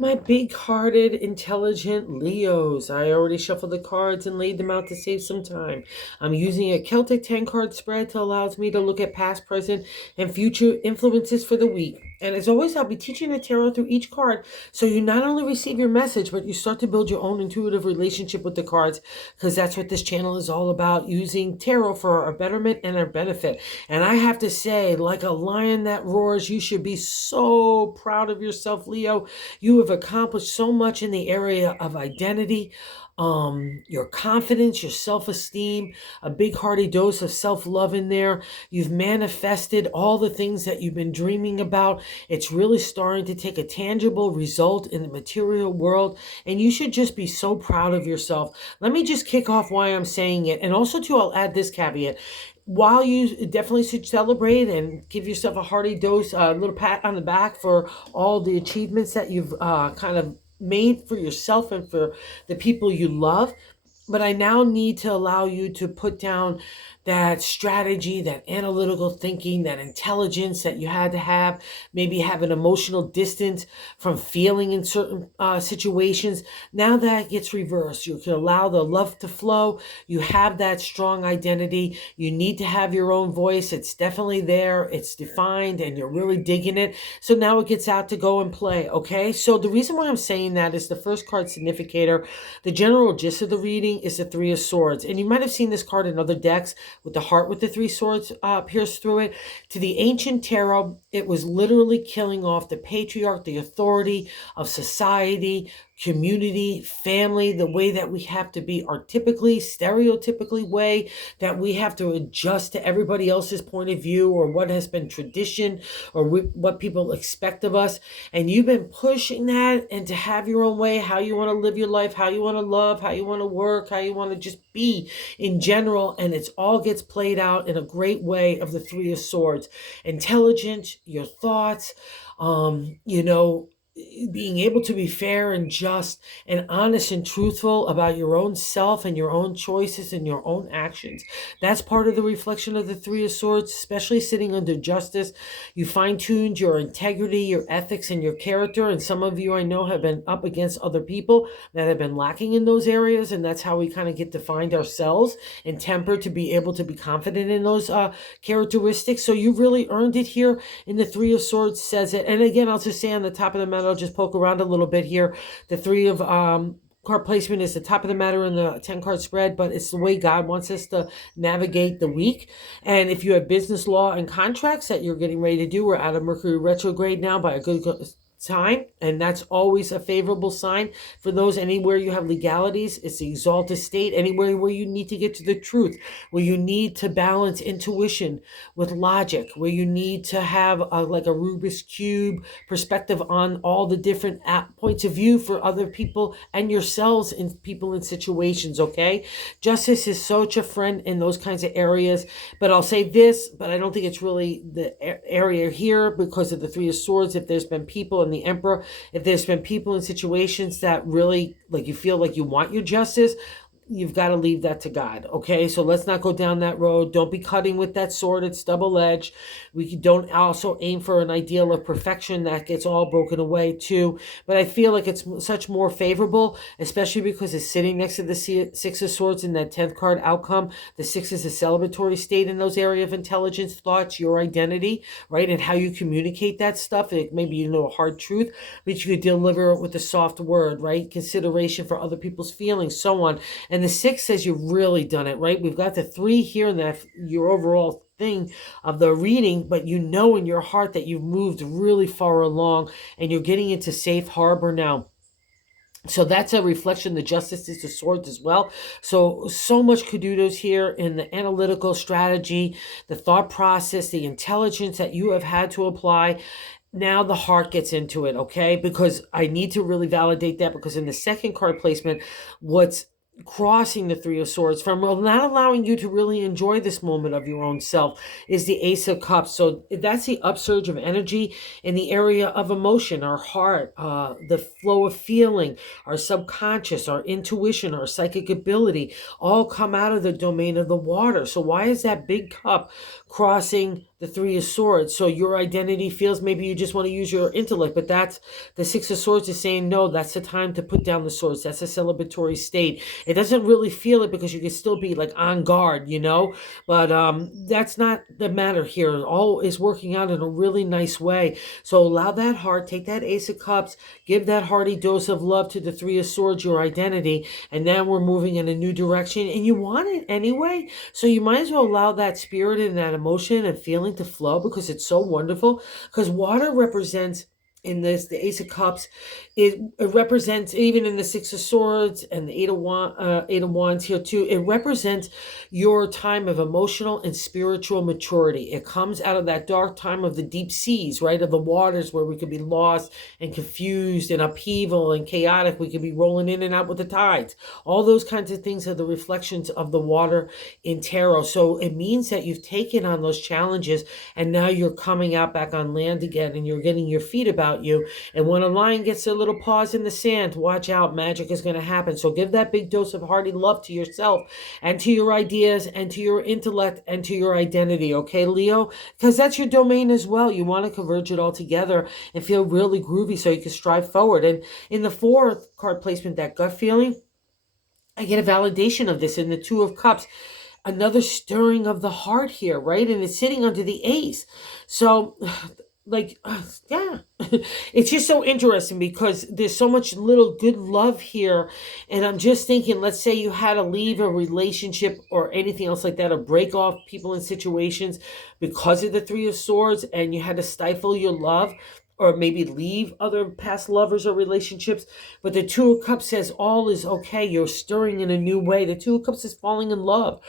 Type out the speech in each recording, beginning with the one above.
My big-hearted, intelligent Leos. I already shuffled the cards and laid them out to save some time. I'm using a Celtic 10-card spread to allow me to look at past, present, and future influences for the week. And as always, I'll be teaching the tarot through each card, so you not only receive your message, but you start to build your own intuitive relationship with the cards, because that's what this channel is all about, using tarot for our betterment and our benefit. And I have to say, like a lion that roars, you should be so proud of yourself, Leo. You have accomplished so much in the area of identity, your confidence, your self-esteem, a big hearty dose of self-love in there. You've manifested all the things that you've been dreaming about. It's really starting to take a tangible result in the material world, and you should just be so proud of yourself. Let me just kick off why I'm saying it. And also, too, I'll add this caveat. While you definitely should celebrate and give yourself a hearty dose, a little pat on the back for all the achievements that you've kind of made for yourself and for the people you love. But I now need to allow you to put down that strategy, that analytical thinking, that intelligence that you had to have, maybe have an emotional distance from feeling in certain situations. Now that gets reversed. You can allow the love to flow. You have that strong identity. You need to have your own voice. It's definitely there. It's defined and you're really digging it. So now it gets out to go and play, okay? So the reason why I'm saying that is the first card significator. The general gist of the reading is the Three of Swords. And you might have seen this card in other decks with the heart with the three swords pierced through it. To the ancient tarot, it was literally killing off the patriarch, the authority of society, community, family, the way that we have to be stereotypically way that we have to adjust to everybody else's point of view or what has been tradition or what people expect of us. And you've been pushing that and to have your own way, how you want to live your life, how you want to love, how you want to work, how you want to just be in general. And it's all gets played out in a great way of the Three of Swords. Intelligence, your thoughts, you know, being able to be fair and just and honest and truthful about your own self and your own choices and your own actions. That's part of the reflection of the Three of Swords, especially sitting under justice. You fine-tuned your integrity, your ethics, and your character. And some of you I know have been up against other people that have been lacking in those areas. And that's how we kind of get to find ourselves and temper to be able to be confident in those characteristics. So you really earned it here. In the Three of Swords says it. And again, I'll just say on the top of the matter, I'll just poke around a little bit here. The Three of card placement is the top of the matter in the 10-card spread, but it's the way God wants us to navigate the week. And if you have business law and contracts that you're getting ready to do, we're out of Mercury retrograde now by a good time, and that's always a favorable sign for those. Anywhere you have legalities, it's the exalted state. Anywhere where you need to get to the truth, where you need to balance intuition with logic, where you need to have like a Rubik's Cube perspective on all the different points of view for other people and yourselves and people in situations, okay? Justice is such a friend in those kinds of areas. But I'll say this, but I don't think it's really the area here because of the Three of Swords. If there's been people in the Emperor, if there's been people in situations that really, like, you feel like you want your justice, you've got to leave that to God, okay? So let's not go down that road. Don't be cutting with that sword. It's double-edged. We don't also aim for an ideal of perfection that gets all broken away too. But I feel like it's such more favorable, especially because it's sitting next to the Six of Swords in that 10th card outcome. The Six is a celebratory state in those areas of intelligence, thoughts, your identity, right? And how you communicate that stuff. Maybe you know a hard truth, but you could deliver it with a soft word, right? Consideration for other people's feelings, so on. And the Six says you've really done it, right? We've got the Three here in that your overall thing of the reading, but you know in your heart that you've moved really far along and you're getting into safe harbor now. So that's a reflection. The Justice is the Swords as well. So much kudos here in the analytical strategy, the thought process, the intelligence that you have had to apply. Now the heart gets into it, okay? Because I need to really validate that, because in the second card placement, what's crossing the Three of Swords from not allowing you to really enjoy this moment of your own self is the Ace of Cups. So that's the upsurge of energy in the area of emotion, our heart, the flow of feeling, our subconscious, our intuition, our psychic ability, all come out of the domain of the water. So why is that big cup crossing the Three of Swords. So your identity feels maybe you just want to use your intellect, but that's the Six of Swords is saying, no, that's the time to put down the swords. That's a celebratory state. It doesn't really feel it because you can still be like on guard, but that's not the matter here. All is working out in a really nice way. So allow that heart, take that Ace of Cups, give that hearty dose of love to the Three of Swords, your identity, and now we're moving in a new direction, and you want it anyway. So you might as well allow that spirit and that emotion and feeling to flow because it's so wonderful. Because water represents in this, the Ace of Cups, it represents, even in the Six of Swords and the Eight of Wands here too, it represents your time of emotional and spiritual maturity. It comes out of that dark time of the deep seas, right? Of the waters where we could be lost and confused and upheaval and chaotic. We could be rolling in and out with the tides. All those kinds of things are the reflections of the water in tarot. So it means that you've taken on those challenges and now you're coming out back on land again and you're getting your feet about you. And when a lion gets a little paws in the sand, watch out, magic is going to happen. So give that big dose of hearty love to yourself and to your ideas and to your intellect and to your identity, okay, Leo? Because that's your domain as well. You want to converge it all together and feel really groovy so you can strive forward. And in the fourth card placement, that gut feeling, I get a validation of this in the Two of Cups. Another stirring of the heart here, right? And it's sitting under the Ace. So yeah, it's just so interesting because there's so much little good love here. And I'm just thinking, let's say you had to leave a relationship or anything else like that, or break off people in situations because of the Three of Swords, and you had to stifle your love or maybe leave other past lovers or relationships. But the Two of Cups says all is okay. You're stirring in a new way. The Two of Cups is falling in love,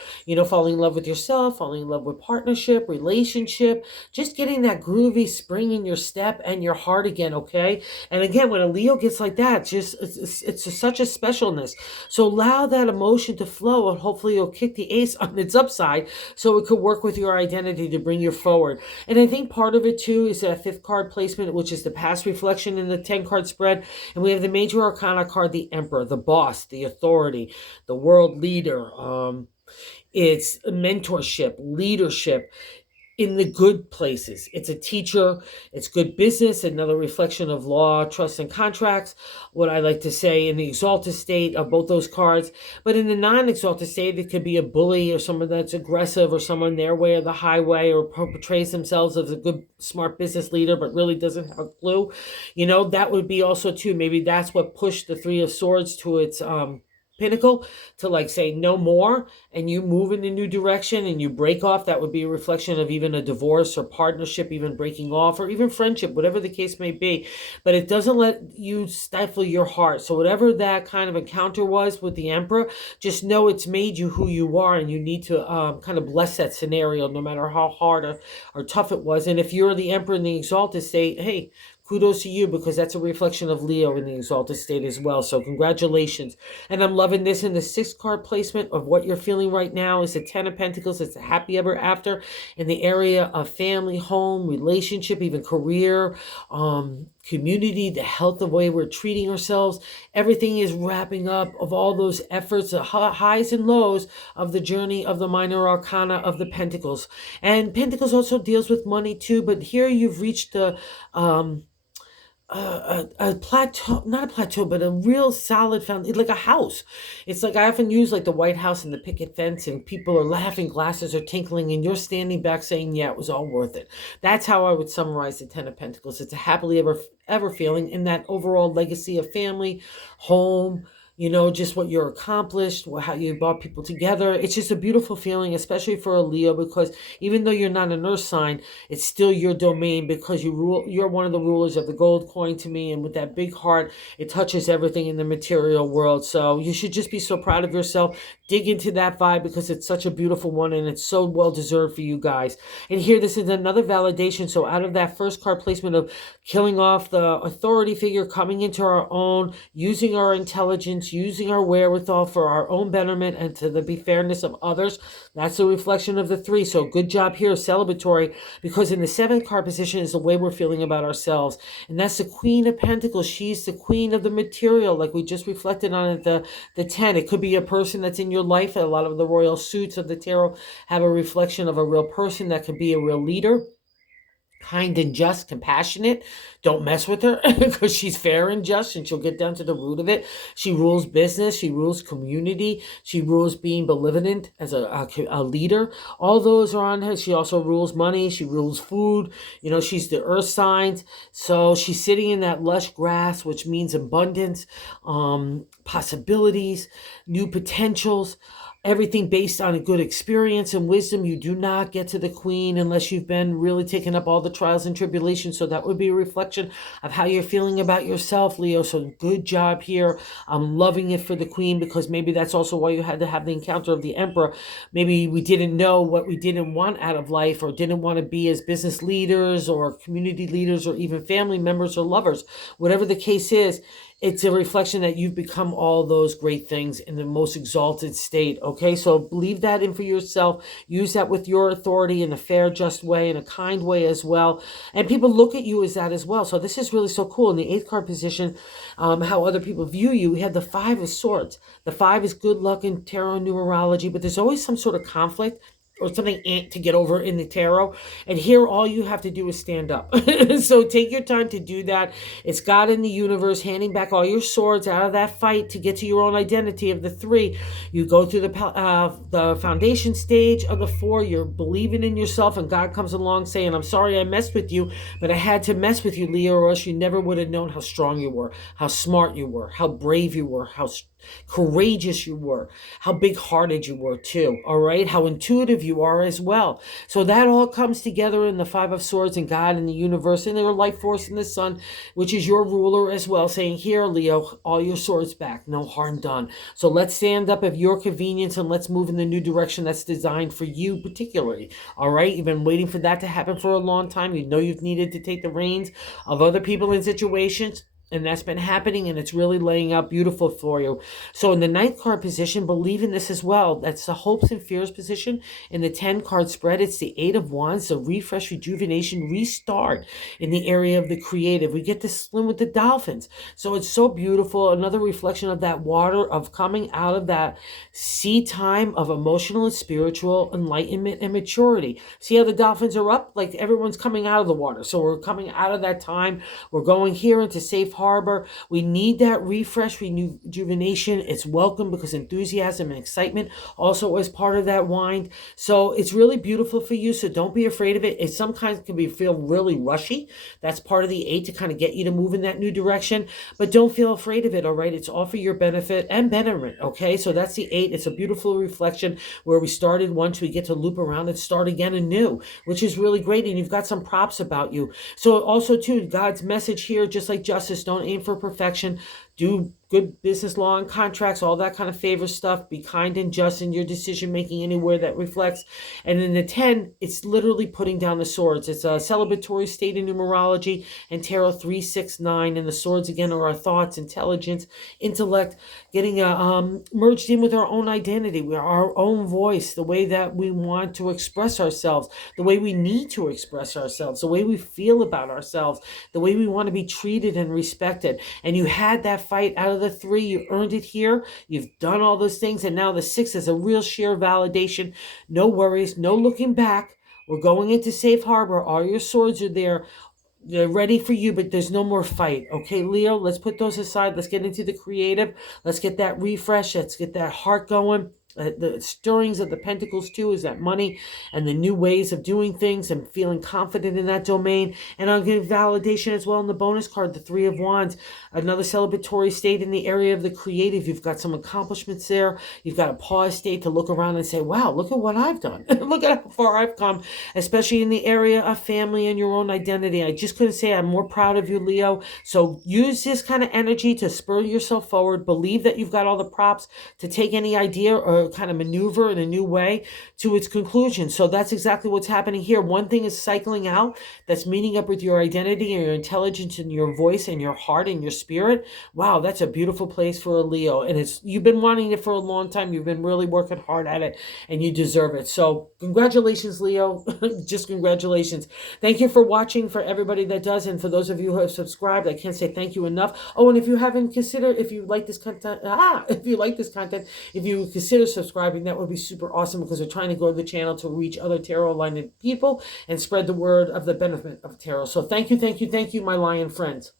falling in love with yourself, falling in love with partnership, relationship, just getting that groovy spring in your step and your heart again, okay? And again, when a Leo gets like that, it's such a specialness. So allow that emotion to flow, and hopefully you'll kick the Ace on its upside so it could work with your identity to bring you forward. And I think part of it too is that fifth card placement, which is the past reflection in the 10-card spread. And we have the major arcana card, the Emperor, the boss, the authority, the world leader. It's mentorship, leadership in the good places. It's a teacher, it's good business, another reflection of law, trust, and contracts. What I like to say in the exalted state of both those cards. But in the non-exalted state, it could be a bully or someone that's aggressive or someone their way or the highway, or portrays themselves as a good, smart business leader, but really doesn't have a clue. That would be also too, maybe that's what pushed the Three of Swords to its pinnacle, to say no more, and you move in a new direction and you break off. That would be a reflection of even a divorce or partnership, even breaking off, or even friendship, whatever the case may be. But it doesn't let you stifle your heart. So whatever that kind of encounter was with the Emperor, just know it's made you who you are, and you need to kind of bless that scenario, no matter how hard or tough it was. And if you're the Emperor in the exalted state, hey, kudos to you, because that's a reflection of Leo in the exalted state as well. So congratulations. And I'm loving this in the sixth card placement of what you're feeling right now is the Ten of Pentacles. It's a happy ever after in the area of family, home, relationship, even career, community, the health, the way we're treating ourselves. Everything is wrapping up of all those efforts, the highs and lows of the journey of the minor arcana of the Pentacles. And Pentacles also deals with money too, but here you've reached the a plateau, not a plateau, but a real solid foundation, like a house. It's like I often use like the White House and the picket fence, and people are laughing, glasses are tinkling, and you're standing back saying, yeah, it was all worth it. That's how I would summarize the Ten of Pentacles. It's a happily ever feeling in that overall legacy of family, home, just what you're accomplished, how you brought people together. It's just a beautiful feeling, especially for a Leo, because even though you're not an earth sign, it's still your domain, because you're one of the rulers of the gold coin to me. And with that big heart, it touches everything in the material world. So you should just be so proud of yourself. Dig into that vibe, because it's such a beautiful one, and it's so well deserved for you guys. And here, this is another validation. So out of that first card placement of killing off the authority figure, coming into our own, using our intelligence, abundance, using our wherewithal for our own betterment and to the fairness of others. That's a reflection of the 3. So good job here, celebratory, because in the 7th card position is the way we're feeling about ourselves. And that's the Queen of Pentacles. She's the queen of the material, like we just reflected on it, the 10. It could be a person that's in your life. A lot of the royal suits of the tarot have a reflection of a real person that could be a real leader. Kind and just, compassionate. Don't mess with her because she's fair and just, and she'll get down to the root of it. She rules business. She rules community. She rules being benevolent as a leader. All those are on her. She also rules money. She rules food. You know, she's the earth signs. So she's sitting in that lush grass, which means abundance, possibilities, new potentials. Everything based on a good experience and wisdom. You do not get to the Queen unless you've been really taking up all the trials and tribulations. So that would be a reflection of how you're feeling about yourself, Leo. So good job here. I'm loving it for the Queen, because maybe that's also why you had to have the encounter of the Emperor. Maybe we didn't know what we didn't want out of life, or didn't want to be as business leaders or community leaders or even family members or lovers. Whatever the case is, it's a reflection that you've become all those great things in the most exalted state. Okay, so believe that in for yourself. Use that with your authority in a fair, just way, in a kind way as well. And people look at you as that as well. So this is really so cool. In the 8th card position, how other people view you, we have the 5 of Swords. The 5 is good luck in tarot and numerology, but there's always some sort of conflict or something to get over in the tarot. And here, all you have to do is stand up. So take your time to do that. It's God in the universe handing back all your swords out of that fight to get to your own identity of the 3. You go through the foundation stage of the 4. You're believing in yourself, and God comes along saying, I'm sorry I messed with you, but I had to mess with you, Leo, or else you never would have known how strong you were, how smart you were, how brave you were, how courageous you were, how big-hearted you were too, all right? How intuitive you are as well. So that all comes together in the 5 of Swords and God and the universe and their life force in the sun, which is your ruler as well, saying, here, Leo, all your swords back, no harm done. So let's stand up of your convenience and let's move in the new direction that's designed for you particularly, all right? You've been waiting for that to happen for a long time. You know you've needed to take the reins of other people in situations, and that's been happening, and it's really laying out beautiful for you. So in the 9th card position, believe in this as well. That's the hopes and fears position. In the 10 card spread, it's the 8 of Wands, the refresh, rejuvenation, restart in the area of the creative. We get to swim with the dolphins. So it's so beautiful. Another reflection of that water, of coming out of that sea time of emotional and spiritual enlightenment and maturity. See how the dolphins are up? Like everyone's coming out of the water. So we're coming out of that time. We're going here into safe harbor. We need that refresh, rejuvenation. It's welcome, because enthusiasm and excitement also is part of that wind. So it's really beautiful for you. So don't be afraid of it. It sometimes can feel really rushy. That's part of the 8 to kind of get you to move in that new direction. But don't feel afraid of it, all right? It's all for your benefit and betterment, okay? So that's the 8. It's a beautiful reflection where we started once, we get to loop around and start again anew, which is really great. And you've got some props about you. So also too, God's message here, just like justice, don't aim for perfection. Do good business law and contracts, all that kind of favor stuff. Be kind and just in your decision making anywhere that reflects. And in the 10, it's literally putting down the swords. It's a celebratory state in numerology and tarot 3, 6, 9. And the swords again are our thoughts, intelligence, intellect, getting merged in with our own identity, with our own voice, the way that we want to express ourselves, the way we need to express ourselves, the way we feel about ourselves, the way we want to be treated and respected. And you had that fight out of the 3. You earned it here. You've done all those things. And now the 6 is a real sheer validation. No worries, no looking back. We're going into safe harbor. All your swords are there. They're ready for you, but there's no more fight. Okay, Leo, let's put those aside. Let's get into the creative. Let's get that refresh. Let's get that heart going. The stirrings of the pentacles too is that money and the new ways of doing things and feeling confident in that domain. And I'll give validation as well in the bonus card, the 3 of Wands, another celebratory state in the area of the creative. You've got some accomplishments there. You've got a pause state to look around and say, wow, look at what I've done. Look at how far I've come, especially in the area of family and your own identity. I just couldn't say I'm more proud of you, Leo. So use this kind of energy to spur yourself forward. Believe that you've got all the props to take any idea or to kind of maneuver in a new way to its conclusion. So that's exactly what's happening here. One thing is cycling out, that's meeting up with your identity and your intelligence and your voice and your heart and your spirit. Wow, that's a beautiful place for a Leo. And you've been wanting it for a long time. You've been really working hard at it, and you deserve it. So congratulations, Leo. Just congratulations. Thank you for watching, for everybody that does. And for those of you who have subscribed, I can't say thank you enough. Oh, and if you haven't considered, if you like this content, if you consider subscribing, that would be super awesome, because we're trying to grow the channel to reach other tarot-aligned people and spread the word of the benefit of tarot. So thank you, my lion friends.